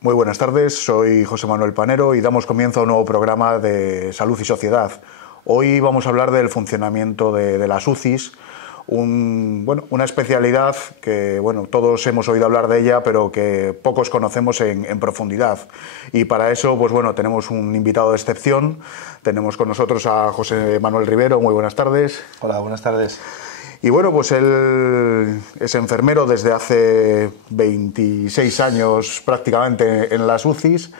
Muy buenas tardes, soy José Manuel Panero y damos comienzo a un nuevo programa de Salud y Sociedad. Hoy vamos a hablar del funcionamiento de las UCIs, una especialidad que todos hemos oído hablar de ella, pero que pocos conocemos en profundidad. Y para eso tenemos un invitado de excepción. Tenemos con nosotros a José Manuel Rivero. Muy buenas tardes. Hola, buenas tardes. Y pues él es enfermero desde hace 26 años prácticamente en las UCIs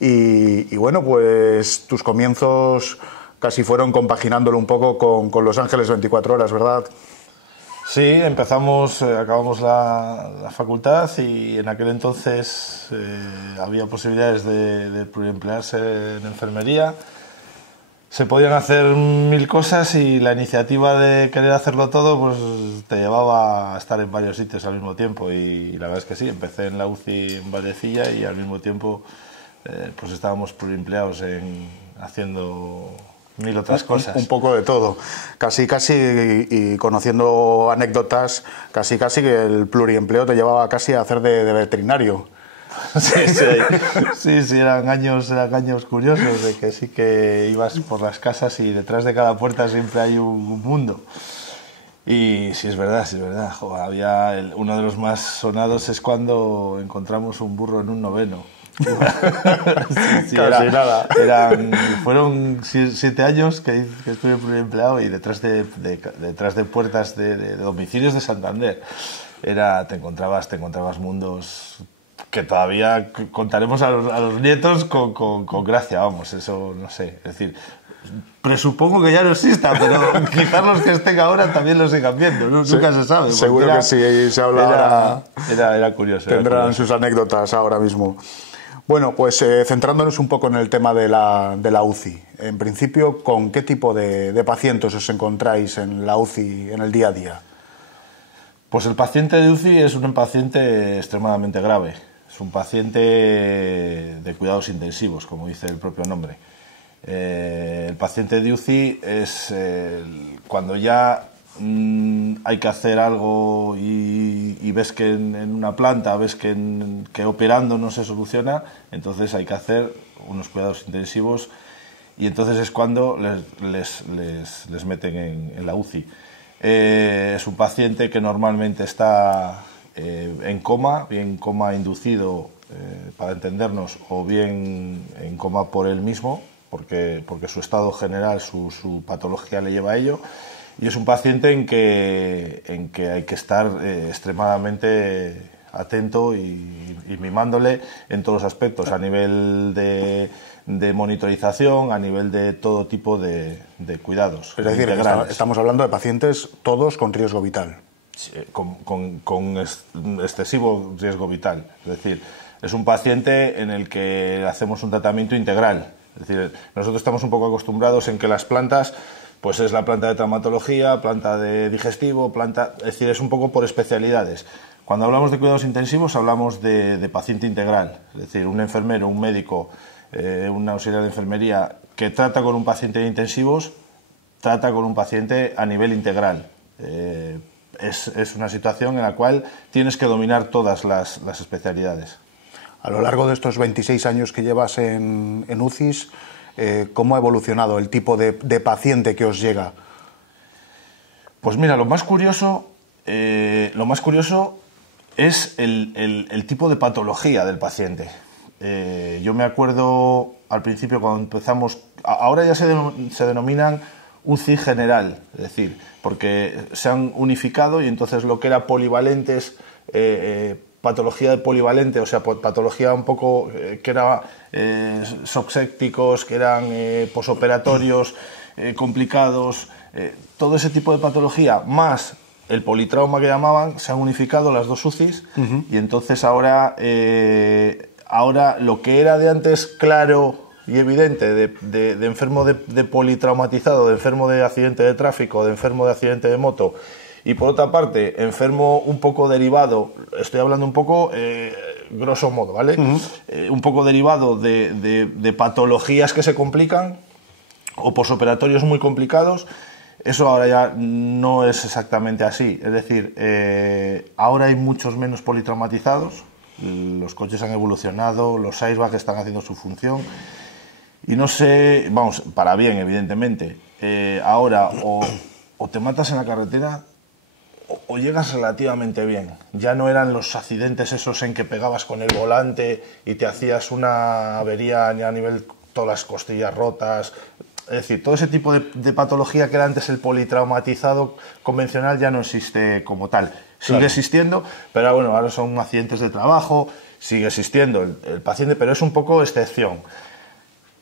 y pues tus comienzos casi fueron compaginándolo un poco con Los Ángeles 24 horas, ¿verdad? Sí, acabamos la facultad y en aquel entonces había posibilidades de pluriemplearse en enfermería. Se podían hacer mil cosas y la iniciativa de querer hacerlo todo pues te llevaba a estar en varios sitios al mismo tiempo y la verdad es que sí, empecé en la UCI en Vallecilla y al mismo tiempo pues estábamos pluriempleados haciendo mil otras cosas. Un poco de todo, casi y conociendo anécdotas, casi que el pluriempleo te llevaba casi a hacer de veterinario. Sí, eran años curiosos de que sí que ibas por las casas y detrás de cada puerta siempre hay un mundo. Y sí es verdad. Joder, uno de los más sonados es cuando encontramos un burro en un noveno. Casi nada. Fueron 7 años que estuve empleado y detrás de puertas de domicilios de Santander te encontrabas mundos que todavía contaremos a los nietos con gracia, vamos, eso no sé, es decir, presupongo que ya no exista, pero quizás los que estén ahora también lo sigan viendo, nunca se sabe. Seguro que si se habla era curioso. Tendrán sus anécdotas ahora mismo. Bueno, pues centrándonos un poco en el tema de la UCI. En principio, ¿con qué tipo de pacientes os encontráis en la UCI en el día a día? Pues el paciente de UCI es un paciente extremadamente grave. Es un paciente de cuidados intensivos, como dice el propio nombre. El paciente de UCI es cuando ya hay que hacer algo y ves que en una planta, ves que operando no se soluciona, entonces hay que hacer unos cuidados intensivos y entonces es cuando les meten en la UCI. Es un paciente que normalmente está en coma, bien coma inducido, para entendernos, o bien en coma por él mismo, porque su estado general, su patología le lleva a ello. Y es un paciente en que hay que estar extremadamente atento y mimándole en todos los aspectos, a nivel de monitorización, a nivel de todo tipo de cuidados. Es decir, estamos hablando de pacientes todos con riesgo vital. Sí, con excesivo riesgo vital. Es decir, es un paciente en el que hacemos un tratamiento integral. Es decir, nosotros estamos un poco acostumbrados en que las plantas, pues es la planta de traumatología, planta de digestivo, es decir, es un poco por especialidades. Cuando hablamos de cuidados intensivos hablamos de paciente integral, es decir, un enfermero, un médico, un auxiliar de enfermería que trata con un paciente de intensivos, trata con un paciente a nivel integral. Es una situación en la cual tienes que dominar todas las especialidades. A lo largo de estos 26 años que llevas en UCIs, ¿cómo ha evolucionado el tipo de paciente que os llega? Pues mira, lo más curioso es el tipo de patología del paciente. Yo me acuerdo al principio cuando empezamos, ahora ya se denominan UCI general, es decir, porque se han unificado y entonces lo que era polivalente es patología de polivalente, o sea, patología un poco que era subsépticos, que eran posoperatorios complicados, todo ese tipo de patología, más el politrauma que llamaban, se han unificado las dos UCIs y entonces ahora lo que era de antes claro y evidente de enfermo de politraumatizado, de enfermo de accidente de tráfico, de enfermo de accidente de moto, y por otra parte, enfermo un poco derivado, estoy hablando un poco grosso modo, ¿vale? Un poco derivado de patologías que se complican o posoperatorios muy complicados. Eso ahora ya no es exactamente así. Es decir, ahora hay muchos menos politraumatizados, los coches han evolucionado, los airbags están haciendo su función y no sé, vamos, para bien evidentemente, ahora o te matas en la carretera o llegas relativamente bien. Ya no eran los accidentes esos en que pegabas con el volante y te hacías una avería a nivel todas las costillas rotas. Es decir, todo ese tipo de patología que era antes el politraumatizado convencional ya no existe como tal. Sigue existiendo, pero bueno, ahora son accidentes de trabajo, sigue existiendo el paciente, pero es un poco excepción.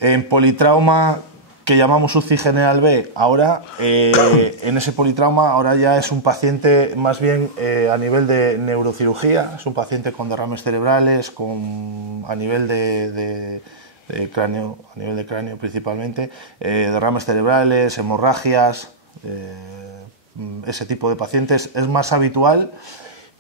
En politrauma, que llamamos UCI General B, ahora en ese politrauma ahora ya es un paciente más bien a nivel de neurocirugía, es un paciente con derrames cerebrales, a nivel de cráneo, a nivel de cráneo principalmente, derrames cerebrales, hemorragias, ese tipo de pacientes es más habitual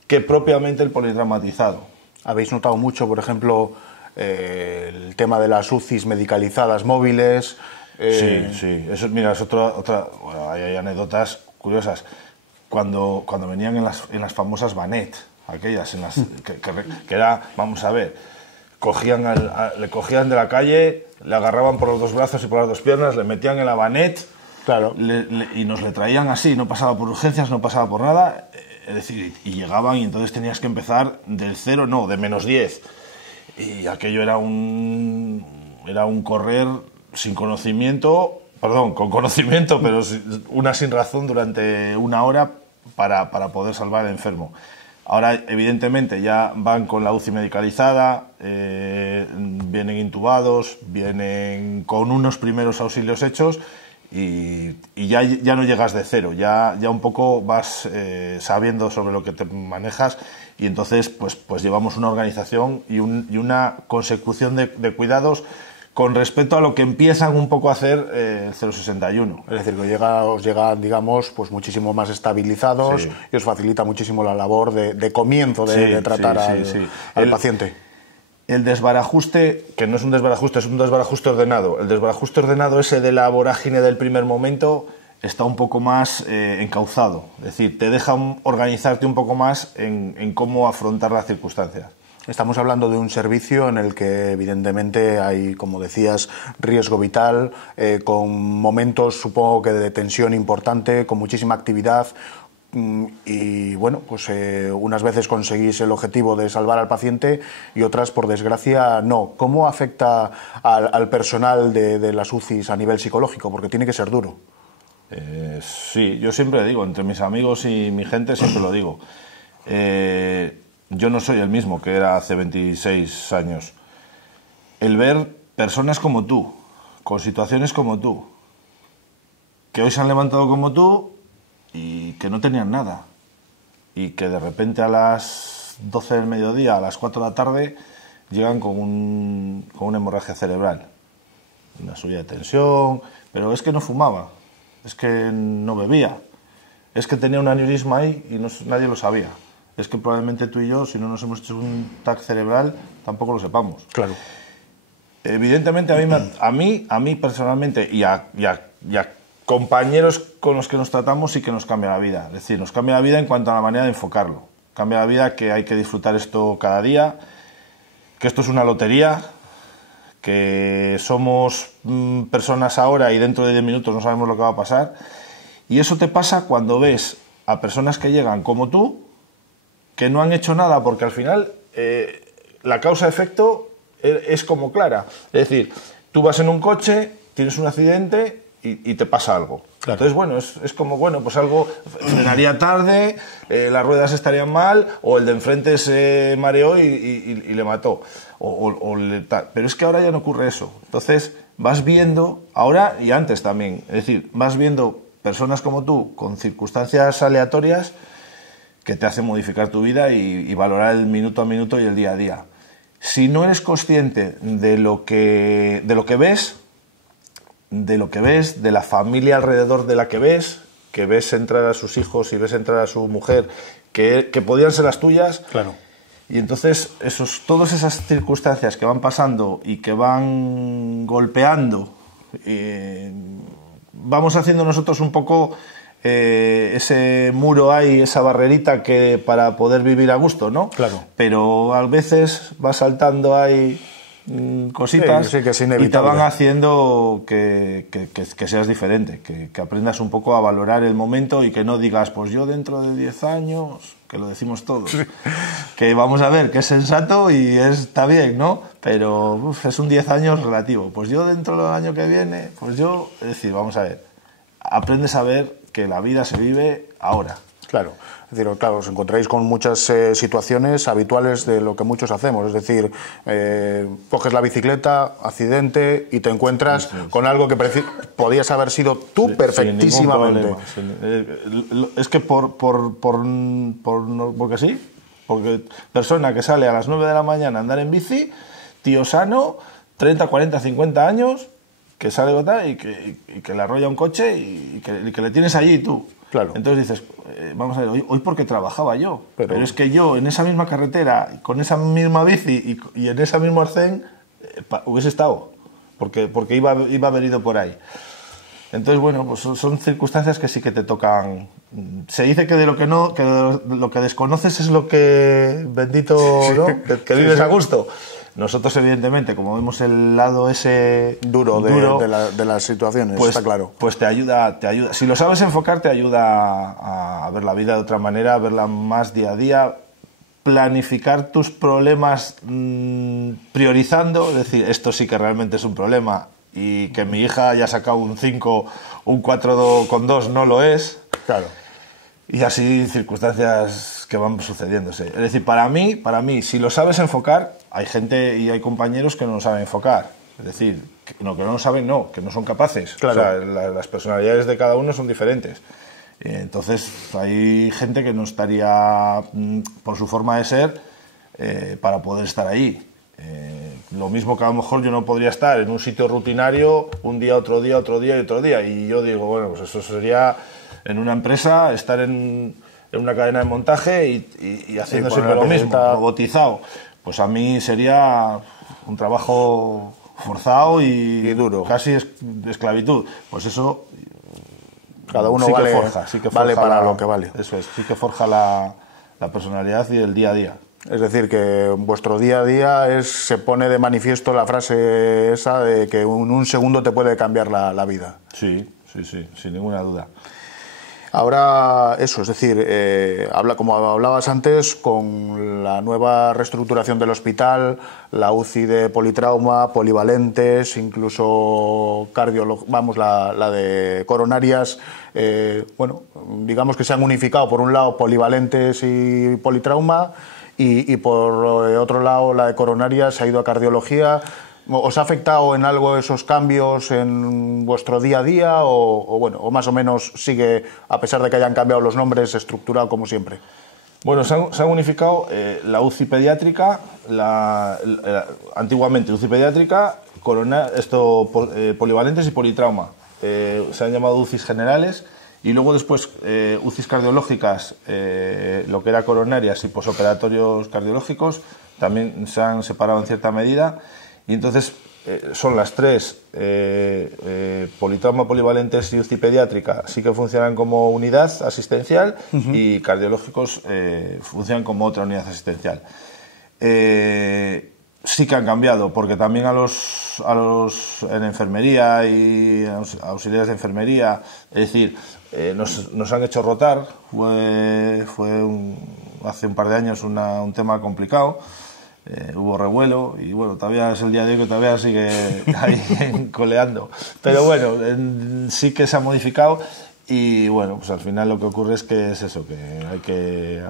que propiamente el politraumatizado. ¿Habéis notado mucho, por ejemplo, el tema de las UCIs medicalizadas móviles? Sí. Eso, mira, es otra bueno, hay anécdotas curiosas. Cuando venían en las famosas Vanet, aquellas, que era, vamos a ver, le cogían de la calle, le agarraban por los dos brazos y por las dos piernas, le metían en la Vanet, claro, y nos le traían así, no pasaba por urgencias, no pasaba por nada, es decir, y llegaban y entonces tenías que empezar del 0, no, de -10. Y aquello era un correr sin conocimiento, perdón, con conocimiento, pero una sin razón durante una hora para poder salvar al enfermo. Ahora, evidentemente, ya van con la UCI medicalizada, vienen intubados, vienen con unos primeros auxilios hechos y ya no llegas de cero, ya un poco vas sabiendo sobre lo que te manejas y entonces pues llevamos una organización y una consecución de cuidados con respecto a lo que empiezan un poco a hacer el 061. Es decir, que os llega, digamos, pues muchísimo más estabilizados, sí, y os facilita muchísimo la labor de comienzo de tratar al paciente. El desbarajuste, que no es un desbarajuste, es un desbarajuste ordenado. El desbarajuste ordenado ese de la vorágine del primer momento está un poco más encauzado. Es decir, te deja organizarte un poco más en cómo afrontar las circunstancias. Estamos hablando de un servicio en el que evidentemente hay, como decías, riesgo vital, con momentos, supongo que de tensión importante, con muchísima actividad y bueno, pues unas veces conseguís el objetivo de salvar al paciente y otras, por desgracia, no. ¿Cómo afecta al personal de las UCIs a nivel psicológico? Porque tiene que ser duro. Sí, yo siempre digo, entre mis amigos y mi gente siempre lo digo. Yo no soy el mismo que era hace 26 años. El ver personas como tú, con situaciones como tú, que hoy se han levantado como tú y que no tenían nada, y que de repente a las 12 del mediodía, a las 4 de la tarde, llegan con una hemorragia cerebral, una subida de tensión, pero es que no fumaba, es que no bebía, es que tenía un aneurisma ahí y nadie lo sabía. Es que probablemente tú y yo, si no nos hemos hecho un TAC cerebral, tampoco lo sepamos. Claro. Evidentemente, a mí personalmente y a compañeros con los que nos tratamos sí que nos cambia la vida. Es decir, nos cambia la vida en cuanto a la manera de enfocarlo. Cambia la vida que hay que disfrutar esto cada día, que esto es una lotería, que somos personas ahora y dentro de 10 minutos no sabemos lo que va a pasar. Y eso te pasa cuando ves a personas que llegan como tú, que no han hecho nada, porque al final la causa-efecto es como clara. Es decir, tú vas en un coche, tienes un accidente y te pasa algo. Claro. Entonces, bueno, es como, bueno, pues algo frenaría tarde, las ruedas estarían mal, o el de enfrente se mareó y le mató. Pero es que ahora ya no ocurre eso. Entonces, vas viendo, ahora y antes también, es decir, vas viendo personas como tú, con circunstancias aleatorias, que te hace modificar tu vida y valorar el minuto a minuto y el día a día. Si no eres consciente de lo que ves, de la familia alrededor de la que ves entrar a sus hijos y ves entrar a su mujer, que podían ser las tuyas, claro. Y entonces todas esas circunstancias que van pasando y que van golpeando, vamos haciendo nosotros un poco ese muro ahí, esa barrerita que para poder vivir a gusto, ¿no? Claro. Pero a veces vas saltando ahí cositas sí, que es y te inevitable. van haciendo que seas diferente, que aprendas un poco a valorar el momento y que no digas, pues yo dentro de 10 años, que lo decimos todos, que vamos a ver, que es sensato y está bien, ¿no? Pero es un 10 años relativo. Pues yo dentro del año que viene, pues yo, es decir, vamos a ver, aprendes a ver que la vida se vive ahora. Claro. Es decir, claro, os encontráis con muchas situaciones habituales de lo que muchos hacemos. Es decir, coges la bicicleta, accidente y te encuentras con algo que podías haber sido tú perfectísimamente. Es que porque sí, porque persona que sale a las 9 de la mañana a andar en bici, tío sano, 30, 40, 50 años, que sale y que le arrolla un coche y que le tienes allí tú. Claro. Entonces dices, vamos a ver, hoy porque trabajaba yo, pero es que yo en esa misma carretera, con esa misma bici y en ese mismo arcén, hubiese estado, porque iba a haber ido por ahí. Entonces, bueno, pues son circunstancias que sí que te tocan. Se dice que de lo que no, que de lo que desconoces es lo que, bendito, ¿no? que vives a gusto. Nosotros, evidentemente, como vemos el lado ese duro de las situaciones, pues, está claro. Pues te ayuda. Si lo sabes enfocar, te ayuda a ver la vida de otra manera, a verla más día a día, planificar tus problemas priorizando, es decir, esto sí que realmente es un problema y que mi hija haya sacado un 5, un 4,2 no lo es. Claro. Y así circunstancias que van sucediéndose. Es decir, para mí, si lo sabes enfocar, hay gente y hay compañeros que no lo saben enfocar. Es decir, que no lo saben, no, que no son capaces. Claro. O sea, las personalidades de cada uno son diferentes. Entonces, hay gente que no estaría, por su forma de ser, para poder estar ahí. Lo mismo que a lo mejor yo no podría estar en un sitio rutinario un día, otro día, otro día y otro día. Y yo digo, bueno, pues eso sería en una empresa, estar en una cadena de montaje y haciendo siempre lo mismo, robotizado. Pues a mí sería un trabajo forzado y duro, casi de esclavitud. Pues eso cada uno sí vale, que forja, sí que vale forja para lo que vale. Eso es, sí que forja la personalidad y el día a día. Es decir, que en vuestro día a día se pone de manifiesto la frase esa de que un segundo te puede cambiar la vida. Sí, sin ninguna duda. Ahora eso, es decir, como hablabas antes, con la nueva reestructuración del hospital, la UCI de politrauma, polivalentes, incluso la de coronarias, bueno, digamos que se han unificado por un lado polivalentes y politrauma y por otro lado la de coronarias se ha ido a cardiología. ¿Os ha afectado en algo esos cambios en vuestro día a día o más o menos sigue, a pesar de que hayan cambiado los nombres, estructurado como siempre? Bueno, se han unificado la UCI pediátrica, antiguamente UCI pediátrica, polivalentes y politrauma. Se han llamado UCIs generales y luego después UCIs cardiológicas, lo que era coronarias y posoperatorios cardiológicos, también se han separado en cierta medida. Y entonces son las tres, politrauma, polivalentes y UCI pediátrica, sí que funcionan como unidad asistencial y cardiológicos funcionan como otra unidad asistencial. Sí que han cambiado, porque también en enfermería y auxiliares de enfermería, es decir, nos han hecho rotar, hace un par de años un tema complicado. Hubo revuelo y bueno, todavía es el día de hoy que todavía sigue ahí coleando, pero bueno, sí que se ha modificado y bueno, pues al final lo que ocurre es que es eso, que hay que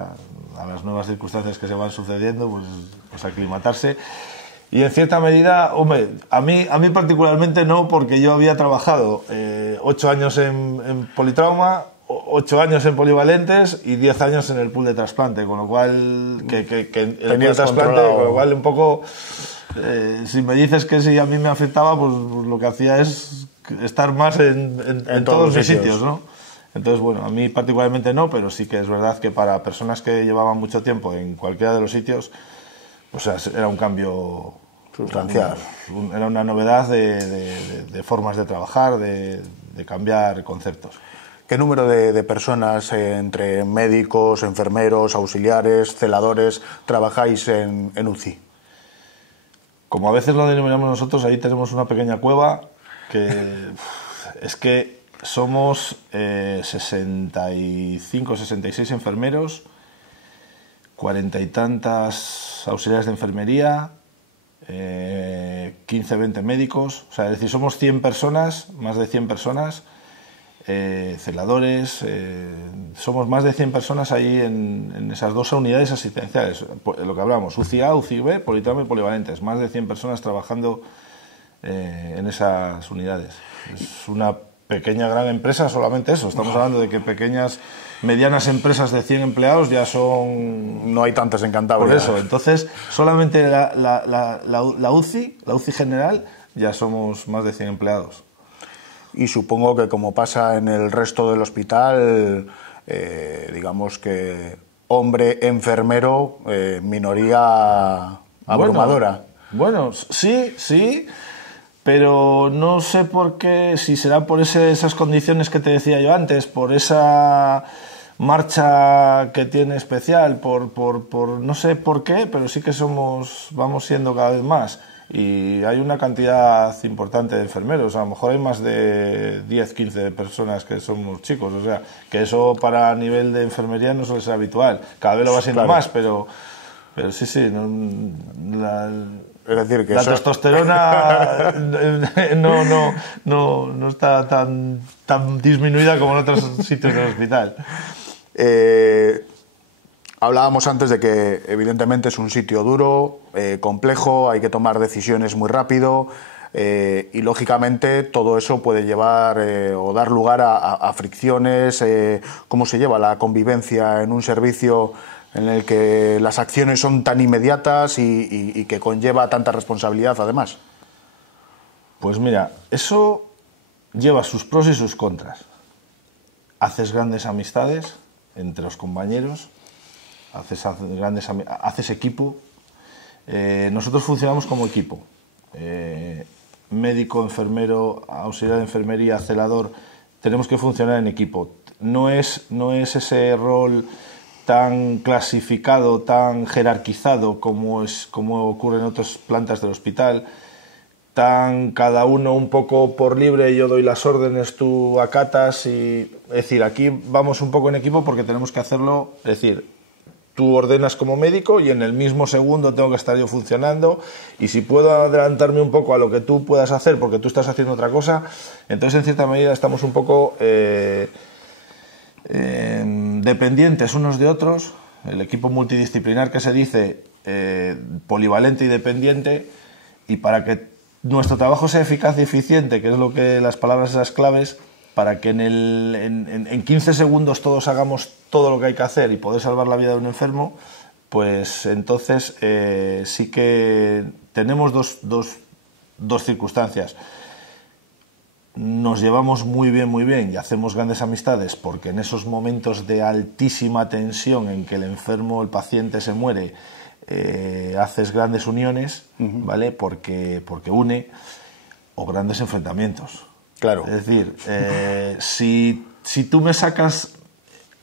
a las nuevas circunstancias que se van sucediendo pues aclimatarse. Y en cierta medida, hombre, a mí particularmente no, porque yo había trabajado 8 años en politrauma, 8 años en polivalentes y 10 años en el pool de trasplante, con lo cual el pool de trasplante, con lo cual un poco si me dices que si a mí me afectaba, pues lo que hacía es estar más en todos los sitios, ¿no? Entonces, bueno, a mí particularmente no, pero sí que es verdad que para personas que llevaban mucho tiempo en cualquiera de los sitios, pues era un cambio sustancial. Era una novedad de formas de trabajar, de cambiar conceptos. ¿Qué número de personas, entre médicos, enfermeros, auxiliares, celadores, trabajáis en UCI? Como a veces lo denominamos nosotros, ahí tenemos una pequeña cueva que es que somos 65, 66 enfermeros, 40 y tantas auxiliares de enfermería, 15, 20 médicos, o sea, es decir, somos 100 personas, más de 100 personas, celadores, somos más de 100 personas ahí en esas dos unidades asistenciales, lo que hablamos, UCI A, UCI B, politrauma y polivalentes, más de 100 personas trabajando en esas unidades. Es una pequeña, gran empresa, solamente eso, estamos hablando de que pequeñas, medianas empresas de 100 empleados ya son... No hay tantas en Cantabria. Por eso, entonces, solamente la UCI general, ya somos más de 100 empleados. Y supongo que, como pasa en el resto del hospital, digamos que hombre enfermero, minoría abrumadora. Bueno, sí, pero no sé por qué, si será por esas condiciones que te decía yo antes, por esa marcha que tiene especial, por no sé por qué, pero sí que vamos siendo cada vez más. Y hay una cantidad importante de enfermeros, a lo mejor hay más de 10, 15 personas que somos chicos, o sea, que eso para nivel de enfermería no suele ser habitual, cada vez lo va siendo más, pero sí, es decir, que la testosterona no está tan disminuida como en otros sitios del hospital. Hablábamos antes de que evidentemente es un sitio duro, complejo, hay que tomar decisiones muy rápido y lógicamente todo eso puede llevar o dar lugar a fricciones. ¿Cómo se lleva la convivencia en un servicio en el que las acciones son tan inmediatas y que conlleva tanta responsabilidad además? Pues mira, eso lleva sus pros y sus contras. Haces grandes amistades entre los compañeros, haces equipo. Nosotros funcionamos como equipo. Médico, enfermero, auxiliar de enfermería, celador, tenemos que funcionar en equipo. No es ese rol tan clasificado, tan jerarquizado como ocurre en otras plantas del hospital, tan cada uno un poco por libre, yo doy las órdenes, tú acatas, es decir, aquí vamos un poco en equipo porque tenemos que hacerlo, es decir, tú ordenas como médico y en el mismo segundo tengo que estar yo funcionando, y si puedo adelantarme un poco a lo que tú puedas hacer porque tú estás haciendo otra cosa, entonces en cierta medida estamos un poco dependientes unos de otros. El equipo multidisciplinar que se dice, polivalente y dependiente, y para que nuestro trabajo sea eficaz y eficiente, que es lo que las palabras esas claves, para que en 15 segundos todos hagamos todo lo que hay que hacer y poder salvar la vida de un enfermo, pues entonces sí que tenemos dos circunstancias. Nos llevamos muy bien y hacemos grandes amistades, porque en esos momentos de altísima tensión en que el enfermo, el paciente se muere, haces grandes uniones, ¿vale? Porque une, o grandes enfrentamientos. Claro. Es decir, si tú me sacas...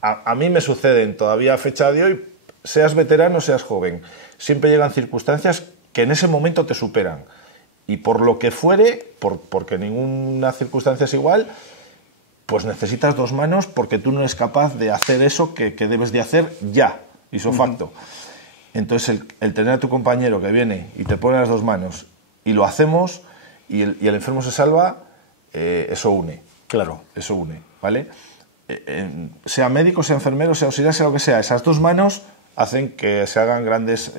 A mí me suceden todavía a fecha de hoy, seas veterano, seas joven, siempre llegan circunstancias que en ese momento te superan. Y por lo que fuere, porque ninguna circunstancia es igual, pues necesitas dos manos porque tú no eres capaz de hacer eso que debes de hacer ya, ipso facto. Entonces el tener a tu compañero que viene y te pone las dos manos y lo hacemos y el enfermo se salva, eso une. Claro. Eso une, ¿vale? Sea médico, sea enfermero, sea auxiliar, sea lo que sea, esas dos manos hacen que se hagan grandes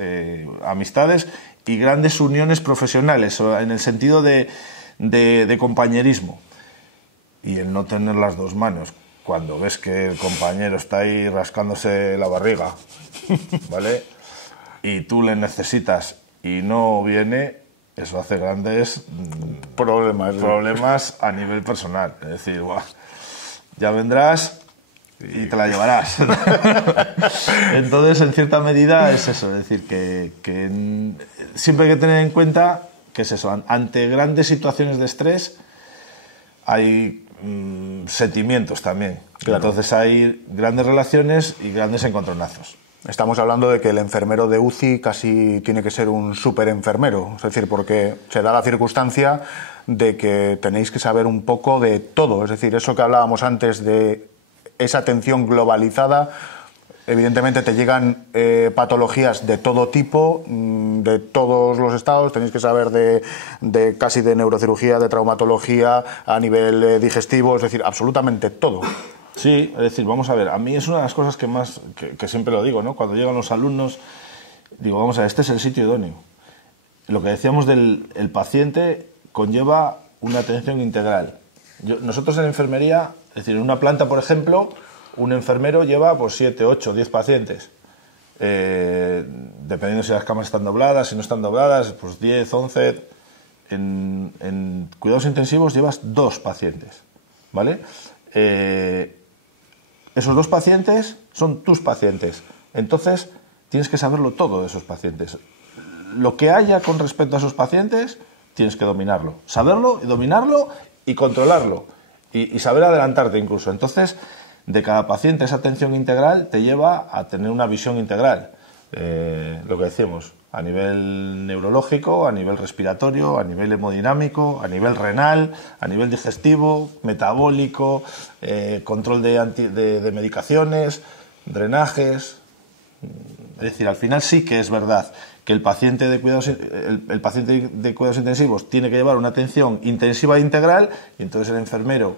amistades y grandes uniones profesionales, en el sentido de compañerismo. Y el no tener las dos manos, cuando ves que el compañero está ahí rascándose la barriga, ¿vale? Y tú le necesitas y no viene, eso hace grandes problemas a nivel personal. Es decir, ¡buah!, ya vendrás y te la llevarás. Entonces, en cierta medida es eso, es decir, que siempre hay que tener en cuenta que es eso, ante grandes situaciones de estrés hay sentimientos también. Claro. Entonces hay grandes relaciones y grandes encontronazos. Estamos hablando de que el enfermero de UCI casi tiene que ser un súper enfermero, es decir, porque se da la circunstancia de que tenéis que saber un poco de todo, es decir, eso que hablábamos antes de esa atención globalizada. Evidentemente te llegan patologías de todo tipo, de todos los estados, tenéis que saber de casi de neurocirugía, de traumatología, a nivel digestivo, es decir, absolutamente todo. Sí, es decir, vamos a ver, a mí es una de las cosas que más, que siempre lo digo, ¿no? Cuando llegan los alumnos, digo, vamos a ver, este es el sitio idóneo. Lo que decíamos del paciente conlleva una atención integral. Nosotros en enfermería, es decir, en una planta, por ejemplo, un enfermero lleva pues 7, 8, 10 pacientes. Dependiendo si las camas están dobladas, si no están dobladas, pues 10, 11. En cuidados intensivos llevas 2 pacientes, ¿vale? Esos 2 pacientes son tus pacientes. Entonces, tienes que saberlo todo de esos pacientes. Lo que haya con respecto a esos pacientes, tienes que dominarlo. Saberlo, y dominarlo y controlarlo. Y saber adelantarte incluso. Entonces, de cada paciente esa atención integral te lleva a tener una visión integral. Lo que decíamos, a nivel neurológico, a nivel respiratorio, a nivel hemodinámico, a nivel renal, a nivel digestivo, metabólico, control de medicaciones, drenajes. Es decir, al final sí que es verdad que el paciente de cuidados intensivos tiene que llevar una atención intensiva e integral, y entonces el enfermero,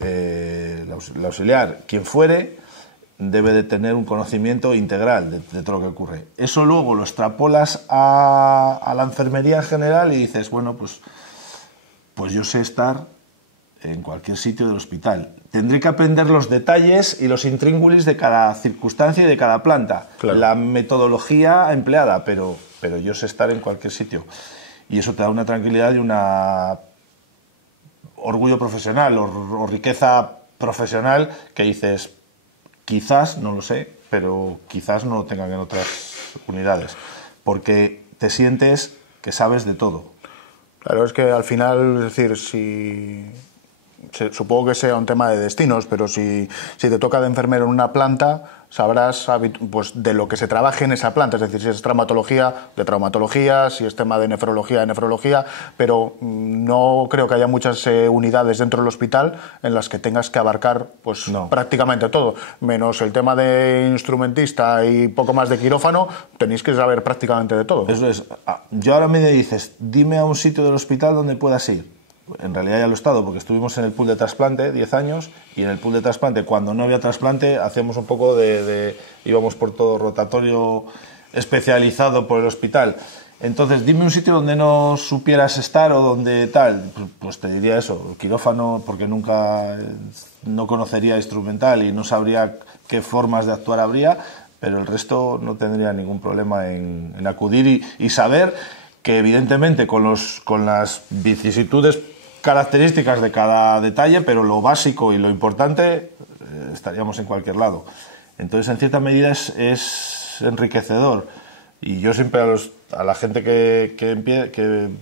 el auxiliar, quien fuere, debe de tener un conocimiento integral de todo lo que ocurre. Eso luego lo extrapolas a la enfermería en general y dices, bueno, pues yo sé estar en cualquier sitio del hospital. Tendré que aprender los detalles y los intríngulis de cada circunstancia y de cada planta. Claro. La metodología empleada, pero yo sé estar en cualquier sitio. Y eso te da una tranquilidad y una orgullo profesional o riqueza profesional que dices, quizás, no lo sé, pero quizás no lo tengan en otras unidades, porque te sientes que sabes de todo. Claro, es que al final, es decir, supongo que sea un tema de destinos, pero si te toca de enfermero en una planta, sabrás pues, de lo que se trabaje en esa planta, es decir, si es traumatología, de traumatología, si es tema de nefrología, pero no creo que haya muchas unidades dentro del hospital en las que tengas que abarcar pues, prácticamente todo, menos el tema de instrumentista y poco más de quirófano, tenéis que saber prácticamente de todo. Eso es. Yo ahora me dices, dime a un sitio del hospital donde puedas ir. En realidad ya lo he estado, porque estuvimos en el pool de trasplante 10 años, y en el pool de trasplante, cuando no había trasplante, hacíamos un poco íbamos por todo rotatorio especializado por el hospital. Entonces, dime un sitio donde no supieras estar o donde tal, pues te diría eso, el quirófano, porque no conocería instrumental y no sabría qué formas de actuar habría, pero el resto no tendría ningún problema en acudir y saber que evidentemente con las vicisitudes características de cada detalle, pero lo básico y lo importante, estaríamos en cualquier lado. Entonces, en cierta medida es enriquecedor. Y yo siempre a la gente que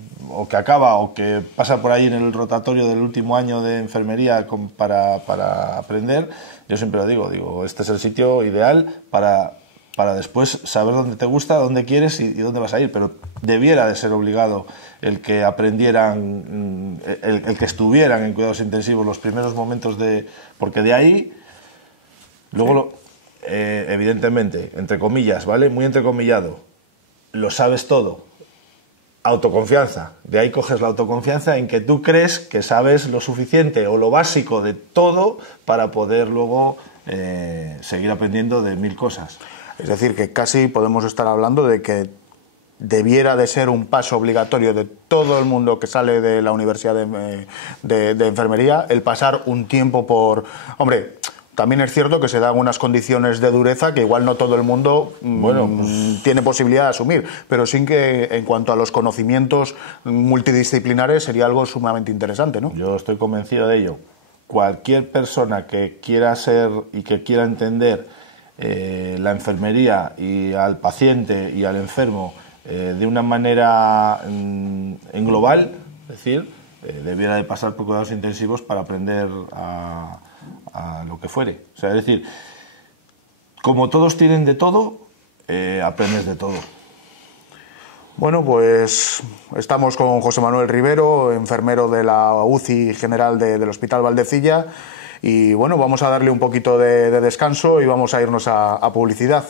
acaba o que pasa por ahí en el rotatorio del último año de enfermería para aprender, yo siempre lo digo, este es el sitio ideal para después saber dónde te gusta, dónde quieres y dónde vas a ir, pero debiera de ser obligado el que aprendieran, el que estuvieran en cuidados intensivos los primeros momentos porque de ahí, luego, evidentemente, entre comillas, ¿vale? Muy entrecomillado, lo sabes todo, autoconfianza, de ahí coges la autoconfianza en que tú crees que sabes lo suficiente o lo básico de todo para poder luego seguir aprendiendo de 1000 cosas. Es decir, que casi podemos estar hablando de que debiera de ser un paso obligatorio de todo el mundo que sale de la universidad de enfermería, el pasar un tiempo por... Hombre, también es cierto que se dan unas condiciones de dureza que igual no todo el mundo tiene posibilidad de asumir, pero sí que en cuanto a los conocimientos multidisciplinares sería algo sumamente interesante, ¿no? Yo estoy convencido de ello. Cualquier persona que quiera ser y que quiera entender la enfermería y al paciente y al enfermo de una manera en global, es decir, debiera de pasar por cuidados intensivos para aprender a lo que fuere. O sea, es decir, como todos tienen de todo, aprendes de todo. Bueno, pues estamos con José Manuel Rivero, enfermero de la UCI general del Hospital Valdecilla, y bueno, vamos a darle un poquito de descanso y vamos a irnos a publicidad.